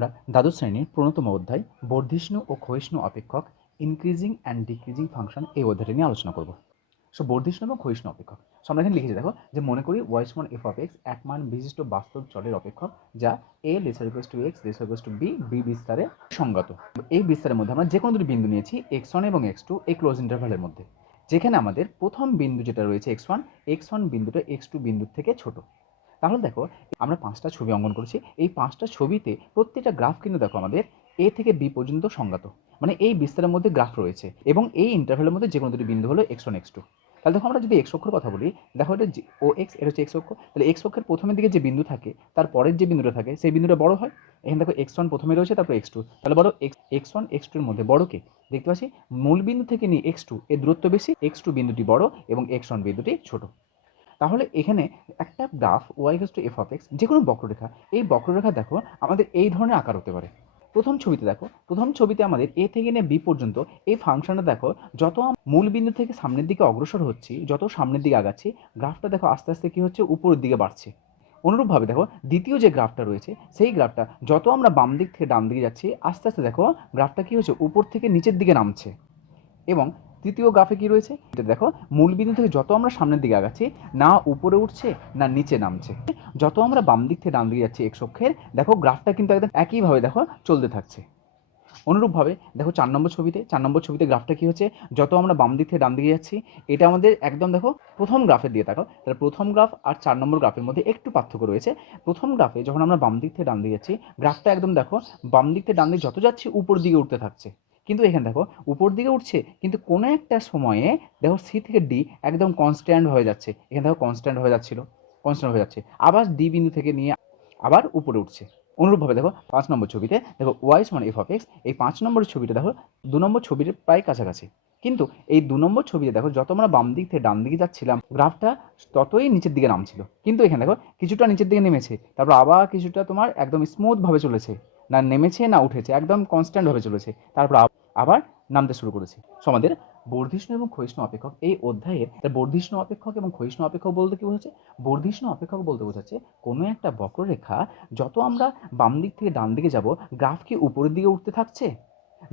আমরা দ্বাদশ শ্রেণির প্রণতম অধ্যায়, বর্ধিষ্ণু ও ক্ষয়িষ্ণু অপেক্ষক ইনক্রিজিং অ্যান্ড ডিক্রিজিং ফাংশন এই অধ্যায়টি নিয়ে আলোচনা করব। সো বর্ধিষ্ণু এবং ক্ষয়িষ্ণু অপেক্ষক। সো আমরা এখানে লিখেছি, দেখো, যে মনে করি y's one f of x এক মান বিশিষ্ট বাস্তব চলের অপেক্ষক, যা a lesser equals to x lesser equals to b b বিস্তারে সংগত। এই বিস্তারের মধ্যে আমরা যে কোনো দুটি বিন্দু নিয়েছি এক্স ওয়ান এবং এক্স টু এই ক্লোজ ইন্টারভ্যালের মধ্যে। যেখানে আমাদের প্রথম বিন্দু যেটা রয়েছে এক্স ওয়ান এক্স ওয়ান বিন্দুটা এক্স টু বিন্দুর থেকে ছোট। তাহলে দেখো, আমরা পাঁচটা ছবি অঙ্কন করেছি। এই পাঁচটা ছবিতে প্রত্যেকটা গ্রাফ কিন্তু দেখো আমাদের এ থেকে বি পর্যন্ত সংগত মানে এই বিস্তারের মধ্যে গ্রাফ রয়েছে এবং এই ইন্টারভেলের মধ্যে যে কোনো দুটি বিন্দু হলো এক্স ওয়ান এক্স টু তাহলে দেখো, আমরা যদি এক্স অক্ষর কথা বলি, দেখো এটা ও এক্স এটা হচ্ছে এক্স অক্ষ তাহলে এক্স অক্ষের প্রথমের দিকে যে বিন্দু থাকে, তার পরের যে বিন্দুটা থাকে, সেই বিন্দুটা বড় হয়। এখানে দেখো এক্স ওয়ান প্রথমে রয়েছে, তারপর এক্স টু তাহলে বলো এক্স এক্স ওয়ান এক্স টুর মধ্যে বড় কে? দেখতে পাচ্ছি, মূল বিন্দু থেকে নিয়ে এক্স টু এর দূরত্ব বেশি এক্স টু বিন্দুটি বড় এবং এক্স ওয়ান বিন্দুটি ছোট। তাহলে এখানে একটা graph y to f of x যে কোনো বক্ররেখা। এই বক্ররেখা দেখো, আমাদের এই ধরনের আকার হতে পারে। প্রথম ছবিতে দেখো, প্রথম ছবিতে আমাদের এ থেকে নিয়ে বি পর্যন্ত এই ফাংশনটা দেখো, যত মূল বিন্দু থেকে সামনের দিকে অগ্রসর হচ্ছি, যত সামনের দিকে আগাচ্ছি, গ্রাফটা দেখো আস্তে আস্তে কী হচ্ছে, উপরের দিকে বাড়ছে। অনুরূপভাবে দেখো, দ্বিতীয় যে গ্রাফটা রয়েছে, সেই গ্রাফটা যত আমরা বাম দিক থেকে ডান দিকে যাচ্ছি, আস্তে আস্তে দেখো, গ্রাফটা কী হচ্ছে, উপর থেকে নিচের দিকে নামছে। এবং তৃতীয় গ্রাফে কি রয়েছে? এটা দেখো, মূল বিন্দু থেকে যত আমরা সামনের দিকে আগাচ্ছি, না উপরে উঠছে, না নিচে নামছে। যত আমরা বাম দিক থেকে ডান দিকে যাচ্ছি এক অক্ষের দেখো গ্রাফটা কিন্তু একদম একইভাবে, দেখো, চলতে থাকছে। অনুরূপভাবে, দেখো চার নম্বর ছবিতে, চার নম্বর ছবিতে গ্রাফটা কি হচ্ছে? যত আমরা বাম দিক থেকে ডান দিকে যাচ্ছি, এটা আমাদের একদম, দেখো, প্রথম গ্রাফের দিয়ে তাকাও তাহলে প্রথম গ্রাফ আর চার নম্বর গ্রাফের মধ্যে একটু পার্থক্য রয়েছে। প্রথম গ্রাফে যখন আমরা বাম দিক থেকে ডান দিকে যাচ্ছি, গ্রাফটা একদম, দেখো, বাম দিক থেকে ডান দিকে যত যাচ্ছি, উপর দিকে উঠতে থাকছে। কিন্তু এখানে দেখো, উপর দিকে উঠছে, কিন্তু কোনো একটা সময়ে দেখো সি থেকে ডি একদম কনস্ট্যান্ট হয়ে যাচ্ছে। এখানে দেখো কনস্ট্যান্ট হয়ে যাচ্ছিল কনস্ট্যান্ট হয়ে যাচ্ছে। আবার ডি বিন্দু থেকে নিয়ে আবার উপরে উঠছে। অনুরূপভাবে দেখো, পাঁচ নম্বর ছবিতে দেখো ওয়াই সমান এফ অফ এক্স এই পাঁচ নম্বর ছবিটা দেখো, দু নম্বর ছবির প্রায় কাছাকাছি। কিন্তু এই দু নম্বর ছবিতে দেখো, যত আমরা বাম দিক থেকে ডান দিকে যাচ্ছিলাম, গ্রাফটা ততই নিচের দিকে নামছিল। কিন্তু এখানে দেখো, কিছুটা নিচের দিকে নেমেছে, তারপর আবার কিছুটা তোমার একদম স্মুথভাবে চলেছে। না, নেমেছে না উঠেছে, একদম কনস্ট্যান্টভাবে চলেছে। তারপর আব- আবার নামতে শুরু করেছে। সো আমাদের বর্ধিষ্ণু এবং ক্ষয়িষ্ণু অপেক্ষক এই অধ্যায়ের বর্ধিষ্ণু অপেক্ষক এবং ক্ষয়িষ্ণু অপেক্ষক বলতে কি বোঝাচ্ছে? বর্ধিষ্ণু অপেক্ষক বলতে বোঝাচ্ছে কোনো একটা বক্ররেখা যত আমরা বাম দিক থেকে ডান দিকে যাব, গ্রাফ কি উপরের দিকে উঠতে থাকছে?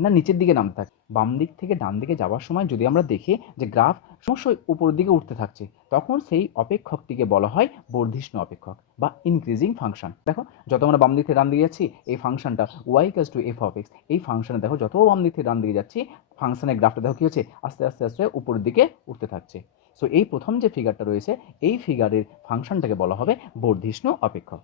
না নিচের দিকে নামতে থাকছে বাম দিক থেকে ডান দিকে যাওয়ার সময় যদি আমরা দেখি যে গ্রাফ সমস্যই উপরের দিকে উঠতে থাকছে, তখন সেই অপেক্ষকটিকে বলা হয় বর্ধিষ্ণু অপেক্ষক বা ইনক্রিজিং ফাংশন দেখো, যত আমরা বাম দিক থেকে ডান দিকে যাচ্ছি, এই ফাংশনটা ওয়াই কাজ টু এফ অফ এক্স এই ফাংশনে দেখো যত বাম দিক থেকে ডান দিকে যাচ্ছি ফাংশনের গ্রাফটা দেখো কী হচ্ছে? আস্তে আস্তে আস্তে উপরের দিকে উঠতে থাকছে। সো এই প্রথম যে ফিগারটা রয়েছে, এই ফিগারের ফাংশনটাকে বলা হবে বর্ধিষ্ণু অপেক্ষক।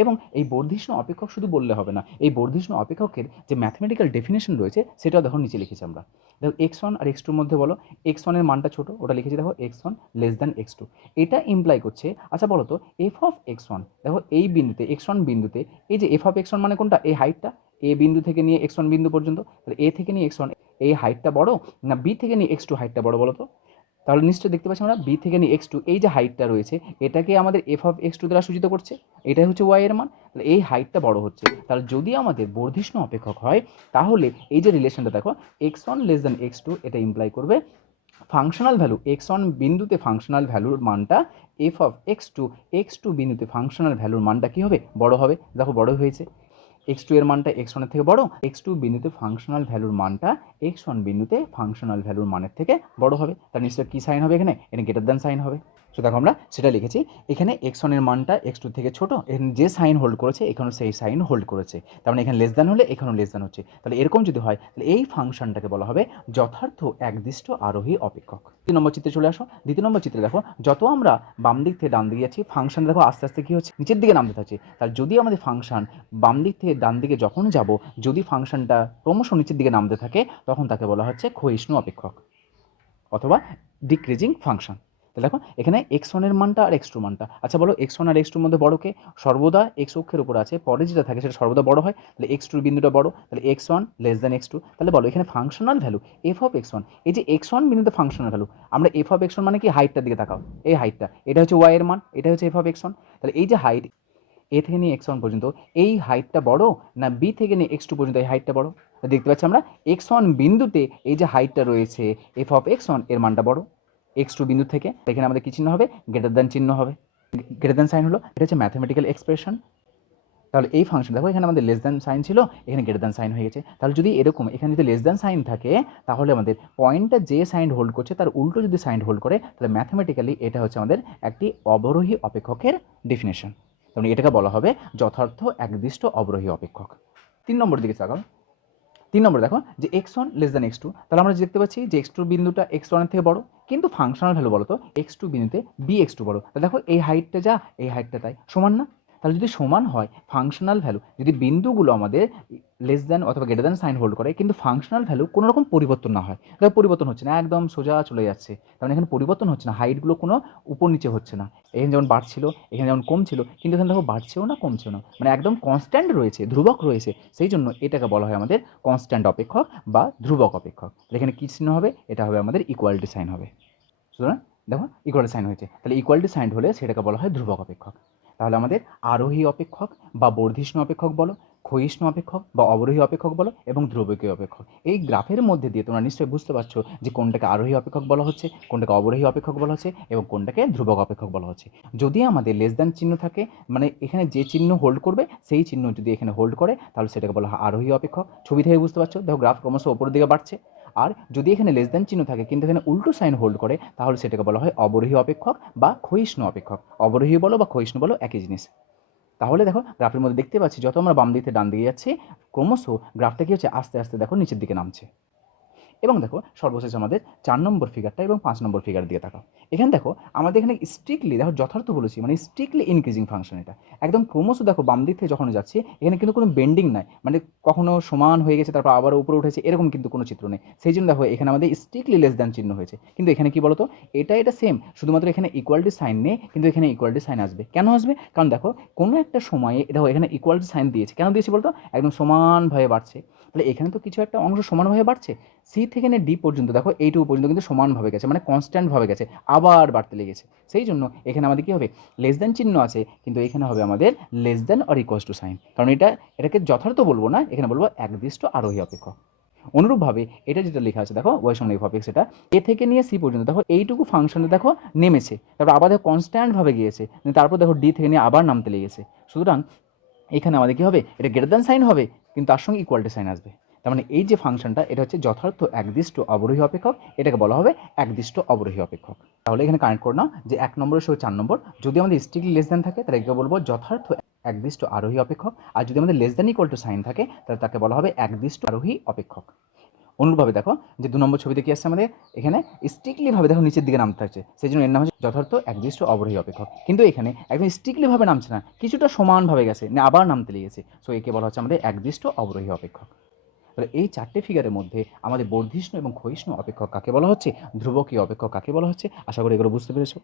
এবং এই বর্ধিষ্ণু অপেক্ষক শুধু বললে হবে না, এই বর্ধিষ্ণু অপেক্ষকের যে ম্যাথমেটিক্যাল ডেফিনেশন রয়েছে, সেটাও দেখো নিচে লিখেছি আমরা। দেখো এক্স ওয়ান আর এক্স টুর মধ্যে বলো এক্স ওয়ানের মানটা ছোটো, ওটা লিখেছি দেখো x one less than x two এটা ইমপ্লাই করছে আচ্ছা বলো তো এফ অফ এক্স ওয়ান দেখো এই বিন্দুতে এক্স ওয়ান বিন্দুতে, এই যে এফ অফ এক্স ওয়ান মানে কোনটা? এই হাইটটা এ বিন্দু থেকে নিয়ে এক্স ওয়ান বিন্দু পর্যন্ত, তাহলে এ থেকে নিয়ে এক্স ওয়ান এই হাইটটা বড় না বি থেকে নিয়ে এক্স টু হাইটটা বড় বলো তো? তাহলে নিশ্চয়ই দেখতে পাচ্ছি আমরা বি থেকে নিয়ে এক্স টু এই যে হাইটটা রয়েছে, এটাকে আমাদের এফ অফ এক্স টু দ্বারা সূচিত করছে। এটাই হচ্ছে ওয়াই এর মান। তাহলে এই হাইটটা বড় হচ্ছে। তাহলে যদি আমাদের বর্ধিষ্ণু অপেক্ষক হয়, তাহলে এই যে রিলেশনটা দেখো x one less than x two এটা ইমপ্লাই করবে ফাংশনাল ভ্যালু এক্স ওয়ান বিন্দুতে ফাংশনাল ভ্যালুর মানটা f of x two x two বিন্দুতে ফাংশনাল ভ্যালুর মানটা কী হবে? বড় হবে। দেখো বড় হয়েছে। এক্স টু এর মানটা এক্স ওয়ানের থেকে বড় এক্স টু বিন্দুতে ফাংশনাল ভ্যালুর মানটা এক্স ওয়ান বিন্দুতে ফাংশনাল ভ্যালুর মানের থেকে বড় হবে। তার নিশ্চয় কী সাইন হবে এখানে? এটা গ্রেটার দ্যান সাইন হবে। তো দেখো আমরা সেটা লিখেছি। এখানে এক্স ওয়ানের মানটা এক্স টু থেকে ছোটো, এখানে যে সাইন হোল্ড করেছে, এখানেও সেই সাইন হোল্ড করেছে। তার মানে এখানে লেস দ্যান হলে এখানেও লেস দ্যান হচ্ছে। তাহলে এরকম যদি হয়, তাহলে এই ফাংশনটাকে বলা হবে যথার্থ একদিষ্ট আরোহী অপেক্ষক। দ্বিতীয় নম্বর চিত্রে চলে আসো। দ্বিতীয় নম্বর চিত্রে দেখো, যত আমরা বাম দিক থেকে ডান দিকে যাচ্ছি ফাংশন দেখো আস্তে আস্তে কী হচ্ছে, নিচের দিকে নামতে থাকছে। তাহলে যদি আমাদের ফাংশন বাম দিক থেকে ডান দিকে যখন যাব, যদি ফাংশনটা ক্রমশ নিচের দিকে নামতে থাকে, তখন তাকে বলা হচ্ছে ক্ষয়িষ্ণু অপেক্ষক অথবা ডিক্রিজিং ফাংশন তাহলে দেখো, এখানে এক্স ওয়ানের মানটা আর এক্স টু মানটা। আচ্ছা বলো এক্স ওয়ান আর এক্স টুর মধ্যে বড়কে সর্বদা এক্স অক্ষের উপর আছে, পরে যেটা থাকে সেটা সর্বদা বড় হয়, তাহলে এক্স টুর বিন্দুটা বড়, তাহলে x one less than x two তাহলে বলো, এখানে functional value f of x one এই যে এক্স ওয়ান বিন্দুতে ফাংশনাল ভ্যালু আমরা এফ অফ এক্স ওয়ান মানে কি? হাইটটার দিকে তাকাও, এই হাইটটা এটা হচ্ছে ওয়াই এর মান, এটা হচ্ছে এফ অফ এক্স ওয়ান তাহলে এই যে হাইট এ থেকে নিয়ে এক্স ওয়ান পর্যন্ত, এই হাইটটা বড় না বি থেকে নিয়ে এক্স টু পর্যন্ত এই হাইটটা বড়? দেখতে পাচ্ছি আমরা এক্স ওয়ান বিন্দুতে এই যে হাইটটা রয়েছে এফ অফ এক্স ওয়ানের মানটা বড়। এক্স টু বিন্দু থেকে, এখানে আমাদের কী চিহ্ন হবে? গ্রেটার দ্যান চিহ্ন হবে। গ্রেটার দ্যান সাইন হলো, এটা হচ্ছে ম্যাথমেটিক্যাল এক্সপ্রেশন তাহলে এই ফাংশন দেখো এখানে আমাদের লেস দ্যান সাইন ছিল, এখানে গ্রেটার দ্যান সাইন হয়ে গেছে। তাহলে যদি এরকম, এখানে যদি লেস দ্যান সাইন থাকে, তাহলে আমাদের পয়েন্টটা যে সাইন হোল্ড করছে, তার উল্টো যদি সাইন হোল্ড করে, তাহলে ম্যাথামেটিক্যালি এটা হচ্ছে আমাদের একটি অবরোহী অপেক্ষকের ডেফিনেশন তাহলে এটাকে বলা হবে যথার্থ একদিষ্ট অবরোহী অপেক্ষক। তিন নম্বর দিকে তাকাও। তিন নম্বর দেখো, যে x one less than x two তাহলে আমরা দেখতে পাচ্ছি যে এক্স টু বিন্দুটা এক্স ওয়ানের থেকে বড়, কিন্তু ফাংশনাল ভ্যালু বলো তো এক্স টু বিন্দুতে বি এক্স টু বড়। তাহলে দেখো, এই হাইটটা যা, এই হাইটটা তাই, সমান না? তাহলে যদি সমান হয় ফাংশনাল ভ্যালু যদি বিন্দুগুলো আমাদের লেস দ্যান অথবা গ্রেটার দ্যান সাইন হোল্ড করে, কিন্তু ফাংশনাল ভ্যালু কোনো রকম পরিবর্তন না হয়। দেখো পরিবর্তন হচ্ছে না, একদম সোজা চলে যাচ্ছে। কারণ এখানে পরিবর্তন হচ্ছে না হাইটগুলো কোনো উপর নিচে হচ্ছে না। এখানে যেমন বাড়ছিল, এখানে যেমন কমছিল, কিন্তু এখানে দেখো বাড়ছেও না, কমছেও না। মানে একদম কনস্ট্যান্ট রয়েছে, ধ্রুবক রয়েছে। সেই জন্য এটাকে বলা হয় আমাদের কনস্ট্যান্ট অপেক্ষক বা ধ্রুবক অপেক্ষক। তাহলে এখানে কী চিহ্ন হবে? এটা হবে আমাদের ইকুয়ালিটি সাইন হবে। সুতরাং দেখো ইকুয়ালিটি সাইন হয়েছে। তাহলে ইকুয়ালিটি সাইন হলে সেটাকে বলা হয় ধ্রুবক অপেক্ষক। তাহলে আমাদের আরোহী অপেক্ষক বা বর্ধিষ্ণু অপেক্ষক বলো, ক্ষয়িষ্ণু অপেক্ষক বা অবরোহী অপেক্ষক বলো এবং ধ্রুবকীয় অপেক্ষক। এই গ্রাফের মধ্যে দিয়ে তোমরা নিশ্চয়ই বুঝতে পারছ যে কোনটাকে আরোহী অপেক্ষক বলা হচ্ছে, কোনটাকে অবরোহী অপেক্ষক বলা হচ্ছে এবং কোনটাকে ধ্রুবক অপেক্ষক বলা হচ্ছে। যদি আমাদের লেস দ্যান চিহ্ন থাকে মানে এখানে যে চিহ্ন হোল্ড করবে, সেই চিহ্ন যদি এখানে হোল্ড করে, তাহলে সেটাকে বলা হয় আরোহী অপেক্ষক। ছবি থেকে বুঝতে পারছ? দেখো গ্রাফ ক্রমশ ওপরের দিকে বাড়ছে। আর যদি এখানে লেস দেন চিহ্ন থাকে, কিন্তু এখানে উল্টো সাইন হোল্ড করে, তাহলে সেটাকে বলা হয় অবরোহী অপেক্ষক বা ক্ষয়িষ্ণু অপেক্ষক। অবরোহী বলো বা ক্ষয়িষ্ণু বলো, একই জিনিস। তাহলে দেখো গ্রাফের মধ্যে দেখতে পাচ্ছি, যত আমরা বাম দিকে ডান দিকে যাচ্ছি, ক্রমশ গ্রাফটা কী হচ্ছে, আস্তে আস্তে দেখো নিচের দিকে নামছে। এবং দেখো সর্বশেষ আমাদের চার নম্বর ফিগারটা এবং পাঁচ নম্বর ফিগার দিয়ে তাকাও। এখানে দেখো আমাদের এখানে স্ট্রিক্টলি দেখো যথার্থ বলেছি মানে স্ট্রিক্টলি ইনক্রিজিং ফাংশন এটা। একদম ক্রমশ দেখো বাম দিক থেকে যখন যাচ্ছি, এখানে কিন্তু কোনো বেন্ডিং নাই মানে কখনো সমান হয়ে গেছে, তারপর আবার উপরে উঠেছে, এরকম কিন্তু কোনো চিত্র নেই। সেই জন্য দেখো এখানে আমাদের স্ট্রিক্টলি লেস দ্যান চিহ্ন হয়েছে। কিন্তু এখানে কি বলতো? এটা এটা সেম শুধুমাত্র এখানে ইকুয়ালিটি সাইন নেই, কিন্তু এখানে ইকুয়ালিটি সাইন আসবে। কেন আসবে? কারণ দেখো কোনো একটা সময়ে, দেখো এখানে ইকুয়ালিটি সাইন দিয়েছে। কেন দিয়েছে বলতো? একদম সমানভাবে বাড়ছে। তাহলে এখানে তো কিছু একটা অংশ সমানভাবে বাড়ছে সি থেকে নিয়ে ডি পর্যন্ত। দেখো এইটুকু পর্যন্ত কিন্তু সমানভাবে গেছে মানে কনস্ট্যান্টভাবে গেছে, আবার বাড়তে লেগেছে। সেই জন্য এখানে আমাদের কী হবে? লেস দ্যান চিহ্ন আছে, কিন্তু এখানে হবে আমাদের less than or equals to sign কারণ এটা, এটাকে যথার্থ বলব না, এখানে বলব একদিষ্ট আরোহী অপেক্ষক অনুরূপভাবে এটা যেটা লেখা আছে, দেখো ওয়াই সমান এফ এটা এ থেকে নিয়ে সি পর্যন্ত, দেখো, এইটুকু ফাংশনে দেখো, নেমেছে। তারপর আবার, দেখো কনস্ট্যান্টভাবে গিয়েছে, তারপর, দেখো ডি থেকে নিয়ে আবার নামতে লেগেছে। সুতরাং এখানে আমাদের কী হবে? এটা গ্রেটার দ্যান সাইন হবে, কিন্তু তার সঙ্গে ইকুয়ালটি সাইন আসবে। তার মানে এই যে ফাংশনটা এটা হচ্ছে যথার্থ একদিষ্ট অবরোহী অপেক্ষক, এটাকে বলা হবে একদিষ্ট অবরোহী অপেক্ষক। তাহলে এখানে কানেক্ট করে নাও, যে এক নম্বরের সঙ্গে চার নম্বর, যদি আমাদের স্ট্রিক্টলি লেস দ্যান থাকে, তাহলে একে বলব যথার্থ একদিষ্ট আরোহী অপেক্ষক। আর যদি আমাদের less than equal to sign থাকে, তাহলে তাকে বলা হবে একদিষ্ট আরোহী অপেক্ষক। অনুরূপভাবে দেখো যে দু নম্বর ছবিতে কি আসছে আমাদের? এখানে স্ট্রিক্টলিভাবে দেখো নিচের দিকে নামতে থাকছে সেই জন্য এর নাম হচ্ছে যথার্থ একদিষ্ট অবরোহী অপেক্ষক। কিন্তু এখানে একদম স্ট্রিক্টলিভাবে নামছে না। কিছুটা সমানভাবে গেছে, না, আবার নামতে লেগেছে। সো একে বলা হচ্ছে আমাদের একদিষ্ট অবরোহী অপেক্ষক। তাহলে এই চারটে ফিগারের মধ্যে আমাদের বর্ধিষ্ণু এবং ক্ষয়িষ্ণু অপেক্ষক কাকে বলা হচ্ছে? ধ্রুবকীয় অপেক্ষক কাকে বলা হচ্ছে? আশা করি এগুলো বুঝতে পেরেছ।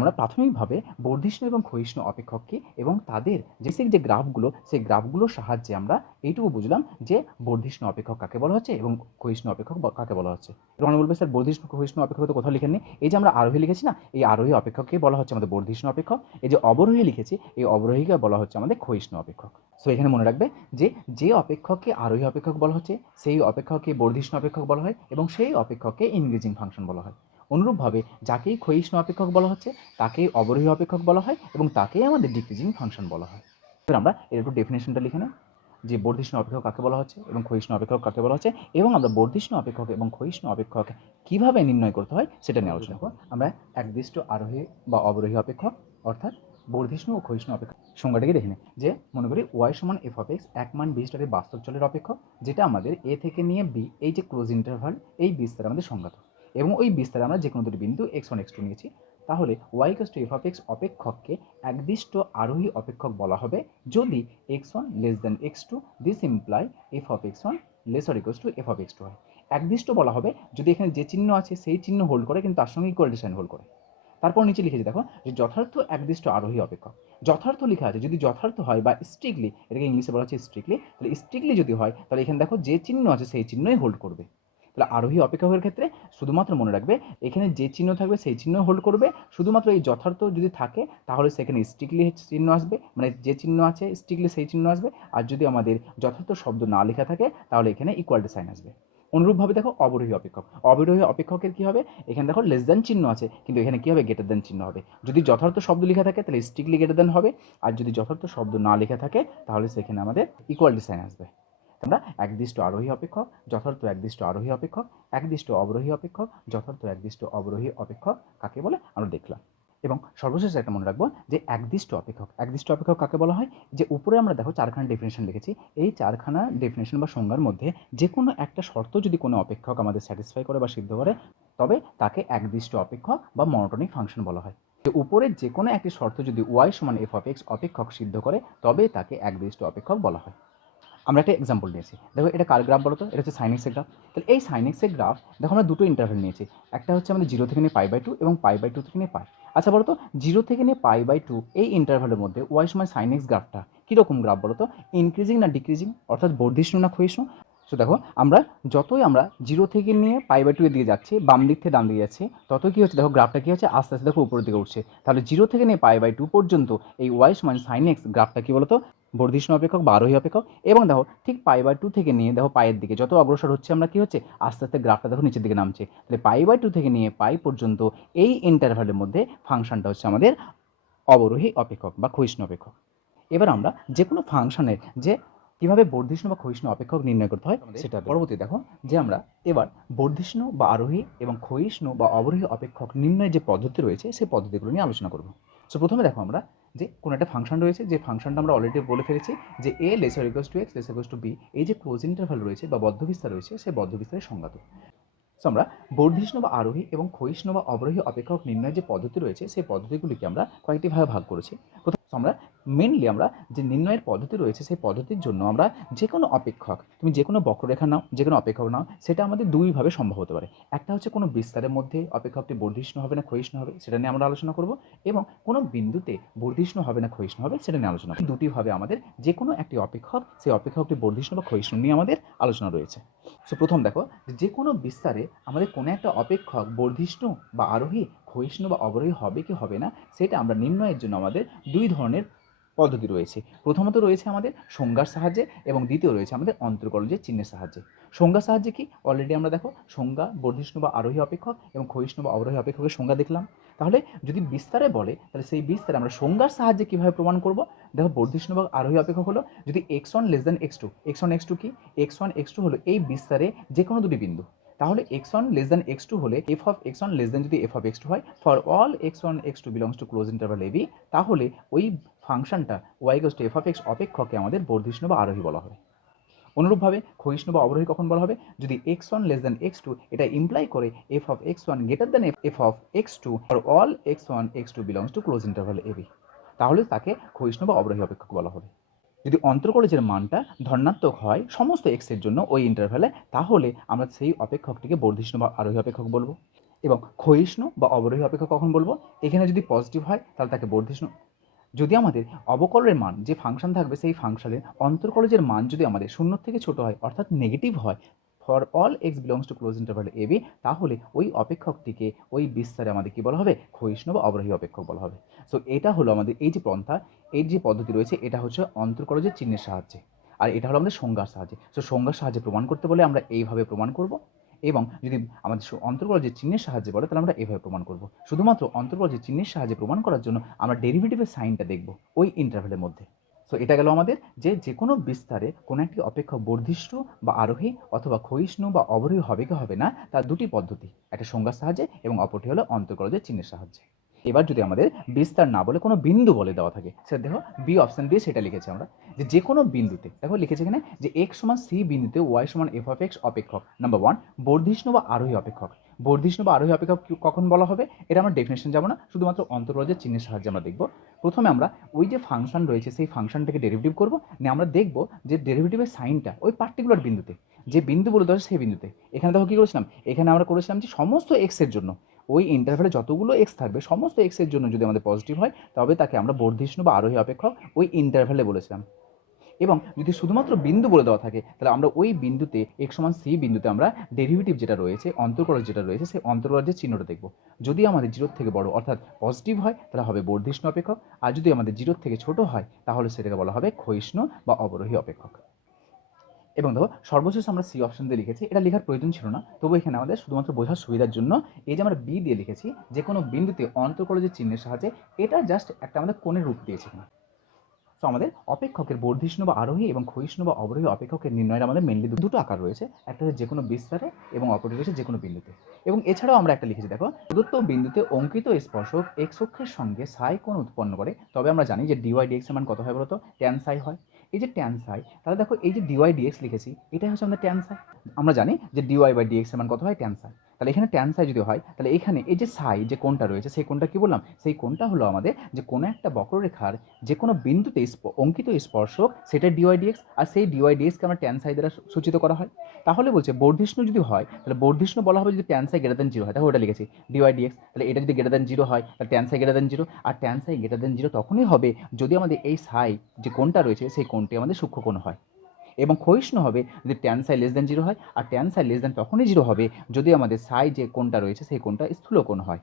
আমরা প্রাথমিকভাবে বর্ধিষ্ণু এবং ক্ষয়িষ্ণু অপেক্ষককে এবং তাদের বেসিক যে গ্রাফগুলো, সেই গ্রাফগুলোর সাহায্যে আমরা এইটুকু বুঝলাম যে বর্ধিষ্ণু অপেক্ষক কাকে বলা হচ্ছে এবং ক্ষয়িষ্ণু অপেক্ষক কাকে বলা হচ্ছে। এবং আমি বলব, স্যার, বর্ধিষ্ণু, ক্ষয়িষ্ণু অপেক্ষক তো কোথাও লিখেন নেই এই যে আমরা আরোহী লিখেছি না, এই আরোহী অপেক্ষককে বলা হচ্ছে আমাদের বর্ধিষ্ণু অপেক্ষক। এই যে অবরোহী লিখেছি, এই অবরোহীকে বলা হচ্ছে আমাদের ক্ষয়িষ্ণু অপেক্ষক। সো এখানে মনে রাখবে যে যে অপেক্ষককে আরোহী অপেক্ষক বলা হচ্ছে, সেই অপেক্ষককে বর্ধিষ্ণু অপেক্ষক বলা হয় এবং সেই অপেক্ষককে ইনক্রিজিং ফাংশন বলা হয়। অনুরূপভাবে যাকেই ক্ষয়িষ্ণু অপেক্ষক বলা হচ্ছে, তাকেই অবরোহী অপেক্ষক বলা হয় এবং তাকেই আমাদের ডিক্রিজিং ফাংশন বলা হয়। এবার আমরা এর একটু ডেফিনেশনটা লিখে নেই। যে বর্ধিষ্ণু অপেক্ষক কাকে বলা হচ্ছে এবং ক্ষয়িষ্ণু অপেক্ষক কাকে বলা হচ্ছে এবং আমরা বর্ধিষ্ণু অপেক্ষক এবং ক্ষয়িষ্ণু অপেক্ষক কীভাবে নির্ণয় করতে হয় সেটা নিয়ে আলোচনা করব। আমরা একদিষ্ট আরোহী বা অবরোহী অপেক্ষক অর্থাৎ বর্ধিষ্ণু ও ক্ষয়িষ্ণু অপেক্ষক সংজ্ঞাটাকে দেখে নিই। যে মনে করি ওয়াই সমান এফ অফ এক্স এক মান বিশটাকে বাস্তব চলের অপেক্ষক, যেটা আমাদের এ থেকে নিয়ে বি এই যে ক্লোজ ইন্টারভাল এই বিস্তার আমাদের সংজ্ঞাত। এবং ওই বিস্তারে আমরা যে কোনো দুটি বিন্দু এক্স ওয়ান এক্স টু নিয়েছি। তাহলে y equals to f of x অপেক্ষককে একদিষ্ট আরোহী অপেক্ষক বলা হবে। যদি x one less then x two this imply f of x one less or equals to f of x two হয়। একদিষ্ট বলা হবে, যদি এখানে যে চিহ্ন আছে সেই চিহ্ন হোল্ড করে, কিন্তু তার সঙ্গে ইকুয়ালিটি সাইন হোল্ড করে। তারপর নিচে লিখেছি, দেখো, যে যথার্থ একদিষ্ট আরোহী অপেক্ষক। যথার্থ লেখা আছে, যদি যথার্থ হয় বা স্ট্রিক্টলি এটাকে ইংলিশে বলা হচ্ছে স্ট্রিক্টলি তাহলে স্ট্রিক্টলি যদি হয়, তাহলে এখানে দেখো যে চিহ্ন আছে সেই চিহ্নই হোল্ড করবে। তাহলে আরোহী অপেক্ষকের ক্ষেত্রে শুধুমাত্র মনে রাখবে, এখানে যে চিহ্ন থাকবে সেই চিহ্ন হোল্ড করবে, শুধুমাত্র এই যথার্থ যদি থাকে তাহলে সেখানে স্ট্রিক্টলি চিহ্ন আসবে মানে যে চিহ্ন আছে স্ট্রিক্টলি সেই চিহ্ন আসবে, আর যদি আমাদের যথার্থ শব্দ না লেখা থাকে তাহলে এখানে ইকুয়ালিটি সাইন আসবে। অনুরূপভাবে দেখো অবরোহী অপেক্ষক, অবরোহী অপেক্ষকের কী হবে? এখানে দেখো লেস দ্যান চিহ্ন আছে, কিন্তু এখানে কী হবে? গেটার দ্যান চিহ্ন হবে। যদি যথার্থ শব্দ লেখা থাকে তাহলে স্ট্রিক্টলি গেটার দ্যান হবে, আর যদি যথার্থ শব্দ না লেখা থাকে তাহলে সেখানে আমাদের ইকুয়ালিটি সাইন আসবে। আমরা একদিষ্ট আরোহী অপেক্ষক, যথার্থ একদিষ্ট আরোহী অপেক্ষক, একদিষ্ট অবরোহী অপেক্ষক, যথার্থ একদিষ্ট অবরোহী অপেক্ষক কাকে বলে আমরা দেখলাম। এবং সর্বশেষ একটা মনে রাখব যে একদিষ্ট অপেক্ষক একদিষ্ট অপেক্ষক কাকে বলা হয়? যে উপরে আমরা দেখো চারখানা ডেফিনেশন লিখেছি, এই চারখানা ডেফিনেশন বা সংজ্ঞার মধ্যে যে কোনো একটা শর্ত যদি কোনো অপেক্ষক আমাদের স্যাটিসফাই করে বা সিদ্ধ করে, তবে তাকে একদিষ্ট অপেক্ষক বা মনোটনিক ফাংশন বলা হয়। যে উপরের যে কোনো একটি শর্ত যদি ওয়াই সমান এফ এক্স অপেক্ষক সিদ্ধ করে, তবে তাকে একদিষ্ট অপেক্ষক বলা হয়। আমরা একটা এক্সাম্পল নিয়েছি দেখো এটা কার গ্রাফ বলো তো এটা হচ্ছে সাইনিক্সের গ্রাফ তাহলে এই সাইনিক্সের গ্রাফ দেখো আমরা দুটো ইন্টারভেল নিয়েছি। একটা হচ্ছে আমাদের জিরো থেকে নিয়ে পাই বাই টু এবং পাই বাই টু থেকে নিয়ে পাই আচ্ছা বলো তো জিরো থেকে নিয়ে পাই বাই টু এই ইন্টারভেলের মধ্যে ওয়াই সময় সাইনিক্স গ্রাফটা কীরকম গ্রাফ বলো তো ইনক্রিজিং না ডিক্রিজিং অর্থাৎ বর্ধিষ্ণু না ক্ষয়িষ্ণু? তো দেখো, আমরা যতই আমরা জিরো থেকে নিয়ে পাই বাই টু এর দিকে যাচ্ছি, বাম দিক থেকে ডান দিকে যাচ্ছি, ততই কী হচ্ছে? দেখো গ্রাফটা কী হচ্ছে? আস্তে আস্তে দেখো উপরের দিকে উঠছে। তাহলে জিরো থেকে নিয়ে পাই বাই টু পর্যন্ত এই ওয়াই সমান সাইন এক্স গ্রাফটা কী বলতো? বর্ধিষ্ণু অপেক্ষক বা আরোহী অপেক্ষক এবং দেখো ঠিক পাই বাই টু থেকে নিয়ে দেখো পায়ের দিকে যত অগ্রসর হচ্ছে আমরা কী হচ্ছে? আস্তে আস্তে গ্রাফটা দেখো নিচের দিকে নামছে। তাহলে পাই বাই টু থেকে নিয়ে পাই পর্যন্ত এই ইন্টারভ্যালের মধ্যে ফাংশনটা হচ্ছে আমাদের অবরোহী অপেক্ষক বা ক্ষয়িষ্ণু অপেক্ষক। এবার আমরা যে কোনো ফাংশনের যে কীভাবে বর্ধিষ্ণু বা ক্ষয়িষ্ণু অপেক্ষক নির্ণয় করতে হয় সেটা পরবর্তী দেখো। যে আমরা এবার বর্ধিষ্ণু বা আরোহী এবং ক্ষয়িষ্ণু বা অবরোহী অপেক্ষক নির্ণয়ের যে পদ্ধতি রয়েছে সেই পদ্ধতিগুলো নিয়ে আলোচনা করব। সো প্রথমে দেখো আমরা যে কোনো একটা ফাংশন রয়েছে, যে ফাংশনটা আমরা অলরেডি বলে ফেলেছি যে a lesser equals to x lesser equals to b এই যে ক্লোজ ইন্টারভ্যাল রয়েছে বা বদ্ধবিস্তার রয়েছে সেই বদ্ধবিস্তারের সংজ্ঞাত। সো আমরা বর্ধিষ্ণু বা আরোহী এবং ক্ষয়িষ্ণু বা অবরোহী অপেক্ষক নির্ণয়ের যে পদ্ধতি রয়েছে, সেই পদ্ধতিগুলিকে আমরা কয়েকটি ভাবে ভাগ করেছি। প্রথম আমরা মেনলি আমরা যে নির্ণয়ের পদ্ধতি রয়েছে, সেই পদ্ধতির জন্য আমরা যে কোনো অপেক্ষক, তুমি যে কোনো বক্ররেখা নাও যে কোনো অপেক্ষক নাও, সেটা আমাদের দুইভাবে সম্ভব হতে পারে। একটা হচ্ছে কোনো বিস্তারের মধ্যে অপেক্ষকটি বর্ধিষ্ণু হবে না, ক্ষয়িষ্ণু হবে, সেটা নিয়ে আমরা আলোচনা করব, এবং কোনো বিন্দুতে বর্ধিষ্ণু হবে না, ক্ষয়িষ্ণু হবে, সেটা নিয়ে আলোচনা দুটিভাবে আমাদের যে কোনো একটি অপেক্ষক, সেই অপেক্ষকটি বর্ধিষ্ণু বা ক্ষয়িষ্ণু নিয়ে আমাদের আলোচনা রয়েছে। সো প্রথম দেখো, যে কোনো বিস্তারে আমাদের কোনো একটা অপেক্ষক বর্ধিষ্ণু বা আরোহী ক্ষয়িষ্ণু বা অবরোহী হবে কি হবে না, সেটা আমরা নির্ণয়ের জন্য আমাদের দুই ধরনের পদ্ধতি রয়েছে। প্রথমত রয়েছে আমাদের সংজ্ঞার সাহায্যে এবং দ্বিতীয় রয়েছে আমাদের অন্তর্কলজের চিহ্নের সাহায্যে। সংজ্ঞার সাহায্যে কি? অলরেডি আমরা দেখো, সংজ্ঞা, বর্ধিষ্ণু বা আরোহী অপেক্ষক এবং ক্ষয়িষ্ণু বা অবরোহী অপেক্ষকের সংজ্ঞা দেখলাম। তাহলে যদি বিস্তারে বলে, তাহলে সেই বিস্তারে আমরা সংজ্ঞার সাহায্যে কীভাবে প্রমাণ করব? দেখো, বর্ধিষ্ণু বা আরোহী অপেক্ষক হলো যদি x one less then x two x one x two কি? এক্স ওয়ান এক্স টু হলো এই বিস্তারে যে কোনো দুটি বিন্দু। তাহলে x one less then x two হলে f of x one less then যদি এফ অফ এক্স টু হয় for all x one x two belongs to close interval a b তাহলে ওই ফাংশনটা y goes to f of x অপেক্ষকে আমাদের বর্ধিষ্ণু বা আরোহী বলা হবে অনুরূপভাবে ক্ষয়িষ্ণু বা অবরোহী কখন বলা হবে? যদি x one less then x two এটা ইমপ্লাই করে f of x one greater then f of x two for all x one x two belongs to close interval a b তাহলে তাকে ক্ষয়িষ্ণু বা অবরোহী অপেক্ষক বলা হবে। যদি অন্তর্কলেজের মানটা ধনাত্মক হয় সমস্ত এক্সের জন্য ওই ইন্টারভ্যালে তাহলে আমরা সেই অপেক্ষকটিকে বর্ধিষ্ণু বা আরোহী অপেক্ষক বলব। এবং ক্ষয়িষ্ণু বা অবরোহী অপেক্ষক কখন বলব? এখানে যদি পজিটিভ হয়, তাহলে তাকে বর্ধিষ্ণু। যদি আমাদের অবকলের মান, যে ফাংশন থাকবে সেই ফাংশনের অন্তর্কলেজের মান যদি আমাদের শূন্য থেকে ছোট হয়, অর্থাৎ নেগেটিভ হয় for all x belongs to close interval a b তাহলে ওই অপেক্ষকটিকে ওই বিস্তারে আমাদের কী বলা হবে? ক্ষয়িষ্ণু বা অবরোহী অপেক্ষক বলা হবে। সো এটা হলো আমাদের এই যে পন্থা এই যে পদ্ধতি রয়েছে, এটা হচ্ছে অন্তর্কলজের চিহ্নের সাহায্যে। আর এটা হলো আমাদের সংজ্ঞার সাহায্যে। সো সংজ্ঞার সাহায্যে প্রমাণ করতে বলে আমরা এইভাবে প্রমাণ করব। এবং যদি আমাদের অন্তর্কলজের চিহ্নের সাহায্যে বলে, তাহলে আমরা এভাবে প্রমাণ করব। শুধুমাত্র অন্তর্কলজের চিহ্নের সাহায্যে প্রমাণ করার জন্য আমরা ডেরিভেটিভের সাইনটা দেখব ওই ইন্টারভেলের মধ্যে। সো এটা গেল আমাদের যে যে কোনো বিস্তারে কোনো একটি অপেক্ষক বর্ধিষ্ণু বা আরোহী অথবা ক্ষয়িষ্ণু বা অবরোহী হবে কি হবে না, তার দুটি পদ্ধতি, একটা সংজ্ঞার সাহায্যে এবং অপরটি হলো অন্তর্কলজের চিহ্নের সাহায্যে। এবার যদি আমাদের বিস্তার না বলে কোনো বিন্দু বলে দেওয়া থাকে, সেটা দেখো বি অপশান দিয়ে সেটা লিখেছি আমরা। যে যে কোনো বিন্দুতে, দেখো লিখেছে এখানে যে এক্স সমান সি বিন্দুতে ওয়াই সমান এফ অফ এক্স অপেক্ষক নাম্বার ওয়ান বর্ধিষ্ণু বা আরোহী অপেক্ষক। বর্ধিষ্ণু বা আরোহী অপেক্ষক কখন বলা হবে? এটা আমরা ডেফিনেশন যাব না, শুধুমাত্র অন্তর্কলজের চিহ্নের সাহায্যে আমরা দেখব। প্রথমে আমরা ওই যে ফাংশন রয়েছে, সেই ফাংশনটাকে ডেরিভেটিভ করব। নিয়ে আমরা দেখব যে ডেরিভেটিভের সাইনটা ওই পার্টিকুলার বিন্দুতে, যে বিন্দু বলে দেওয়া সেই বিন্দুতে। এখানে দেখো কী করেছিলাম? এখানে আমরা করেছিলাম যে সমস্ত এক্সের জন্য, ওই ইন্টারভ্যালে যতগুলো এক্স থাকবে, সমস্ত এক্সের জন্য যদি আমাদের পজিটিভ হয়, তবে তাকে আমরা বর্ধিষ্ণু বা আরোহী অপেক্ষক ওই ইন্টারভ্যালে বলেছিলাম। এবং যদি শুধুমাত্র বিন্দু বলে দেওয়া থাকে, তাহলে আমরা ওই বিন্দুতে এক সমান সি বিন্দুতে আমরা ডেরিভেটিভ যেটা রয়েছে অন্তর্কলজ যেটা রয়েছে, সেই অন্তর্কলজের চিহ্নটা দেখব। যদি আমাদের জিরোর থেকে বড় অর্থাৎ পজিটিভ হয়, তাহলে হবে বর্ধিষ্ণু অপেক্ষক। আর যদি আমাদের জিরোর থেকে ছোট হয়, তাহলে সেটাকে বলা হবে ক্ষয়িষ্ণু বা অবরোহী অপেক্ষক। এবং দেখো, সর্বশেষ আমরা সি অপশন দিয়ে লিখেছি, এটা লেখার প্রয়োজন ছিল না। তবু এখানে আমাদের শুধুমাত্র বোঝার সুবিধার জন্য এই যে আমরা বি দিয়ে লিখেছি যে কোনো বিন্দুতে অন্তর্কলজের চিহ্নের সাহায্যে, এটা জাস্ট একটা আমাদের কোণের রূপ দিয়েছে তো আমাদের অপেক্ষকের বর্ধিষ্ণু বা আরোহী এবং ক্ষয়িষ্ণু বা অবরোহী অপেক্ষকের নির্ণয়ের আমাদের মেনলি দুটো আকার রয়েছে। একটা হচ্ছে যে কোনো বিস্তারে এবং অপরটি রয়েছে যে কোনো বিন্দুতে। এবং এছাড়াও আমরা একটা লিখেছি, দেখো প্রদত্ত বিন্দুতে অঙ্কিত স্পর্শক এক্স অক্ষের সঙ্গে সাই কোণ উৎপন্ন করে। তবে আমরা জানি যে ডিওয়াই ডিএক্স এর মান কত হয় বলতো? ট্যান সাই হয়। এই যে ট্যান সাই তাহলে দেখো এই যে ডিওয়াই ডিএক্স লিখেছি এটাই হচ্ছে আমাদের ট্যান সাই আমরা জানি যে ডিওয়াই বাই ডিএক্স এর মান কত হয়? ট্যান সাই তাহলে এখানে ট্যান সাই যদি হয়, তাহলে এখানে এই যে সাই যে কোনটা রয়েছে, সেই কোনটা কি বললাম? সেই কোনটা হলো আমাদের যে কোনো একটা বক্ররেখার যে কোনো বিন্দুতে অঙ্কিত স্পর্শক, সেটা ডিওয়াই ডিএক্স আর সেই ডিওয়াই ডিএক্সকে আমরা ট্যান সাই দ্বারা সূচিত করা হয়। তাহলে বলছে বর্ধিষ্ণু যদি হয়, তাহলে বর্ধিষ্ণু বলা হবে যদি ট্যান সাই গ্রেটার দেন জিরো হয়, তাহলে ওটা লিখেছি ডিওয়াই ডিএক্স তাহলে এটা যদি গ্রেটার দেন জিরো হয়, তাহলে tan psi greater then zero আর tan psi greater then zero তখনই হবে যদি আমাদের এই সাই যে কোনটা রয়েছে, সেই কোণটি আমাদের সূক্ষ্ম কোণ হয়। এবং ক্ষয়িষ্ণু হবে যদি ট্যান সাই লেস দেন জিরো হয়, আর ট্যান সাই লেস দেন তখনই জিরো হবে যদি আমাদের সাই যে কোনটা রয়েছে সেই কোনটা স্থূল কোণ হয়।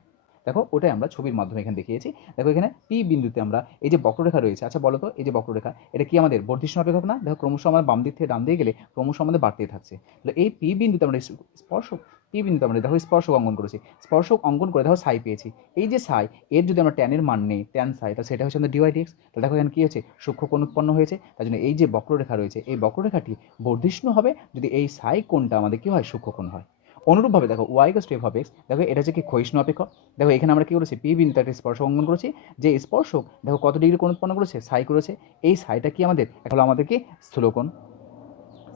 দেখো ওটাই আমরা ছবির মাধ্যমে এখানে দেখিয়েছি। দেখো এখানে পি বিন্দুতে আমরা এই যে বক্ররেখা রয়েছে আচ্ছা বলো তো, এই যে বক্ররেখা, এটা কি আমাদের বর্ধিষ্ণু অপেক্ষক না দেখো ক্রমশ আমাদের বাম দিক থেকে ডান দিয়ে গেলে ক্রমশ আমাদের বাড়তেই থাকছে। তাহলে এই পি বিন্দুতে আমরা স্প- স্পর্শক পি বিন্দুতে আমরা দেখো স্পর্শক অঙ্কন করেছি। স্পর্শক অঙ্কন করে দেখো সাই পেয়েছি। এই যে সাই এর যদি আমরা ট্যানের মান নেই ট্যান সাই তাহলে সেটা হচ্ছে আমাদের ডিওয়াইডিএক্স তাহলে দেখো এখানে কী হচ্ছে? সূক্ষ্মকোণ উৎপন্ন হয়েছে। তার জন্য এই যে বক্ররেখা রয়েছে, এই বক্ররেখাটি বর্ধিষ্ণু হবে যদি এই সাই কোণটা আমাদের কী হয়? সূক্ষ্মকোণ হয়। অনুরূপভাবে দেখো ওয়াই স্টেপ হবে এক্স দেখো এটা হচ্ছে কি ক্ষয়িষ্ণু অপেক্ষক। দেখো এখানে আমরা কী করেছি? পি বিন্দুতে একটা স্পর্শক অঙ্কন করেছি। যে স্পর্শক, দেখো কত ডিগ্রি কোণ উৎপন্ন করেছে? সাই করেছে। এই সাইটা কি আমাদের? এখন আমাদেরকে স্থূলকোণ।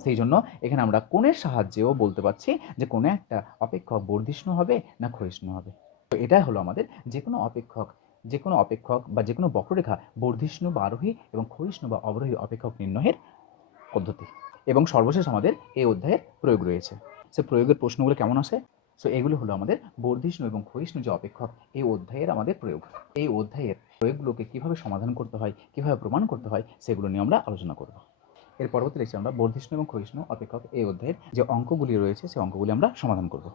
সেই জন্য এখানে আমরা কোণের সাহায্যেও বলতে পারছি যে কোনো একটা অপেক্ষক বর্ধিষ্ণু হবে না ক্ষয়িষ্ণু হবে। তো এটাই হলো আমাদের যে কোনো অপেক্ষক যে কোনো অপেক্ষক বা যে কোনো বক্ররেখা বর্ধিষ্ণু বা আরোহী এবং ক্ষয়িষ্ণু বা অবরোহী অপেক্ষক নির্ণয়ের পদ্ধতি। এবং সর্বশেষ আমাদের এই অধ্যায়ের প্রয়োগ রয়েছে। সে প্রয়োগের প্রশ্নগুলো কেমন আসে? সো এগুলো হলো আমাদের বর্ধিষ্ণু এবং ক্ষয়িষ্ণু যে অপেক্ষক এই অধ্যায়ের আমাদের প্রয়োগ। এই অধ্যায়ের প্রয়োগগুলোকে কীভাবে সমাধান করতে হয়, কীভাবে প্রমাণ করতে হয়, সেগুলো নিয়ে আমরা আলোচনা করব। এর পরবর্তী লেকচার আমরা বর্ধিষ্ণু এবং ক্ষয়িষ্ণু অপেক্ষক এই অধ্যায়ের যে অঙ্কগুলি রয়েছে সেই অঙ্কগুলি আমরা সমাধান করব।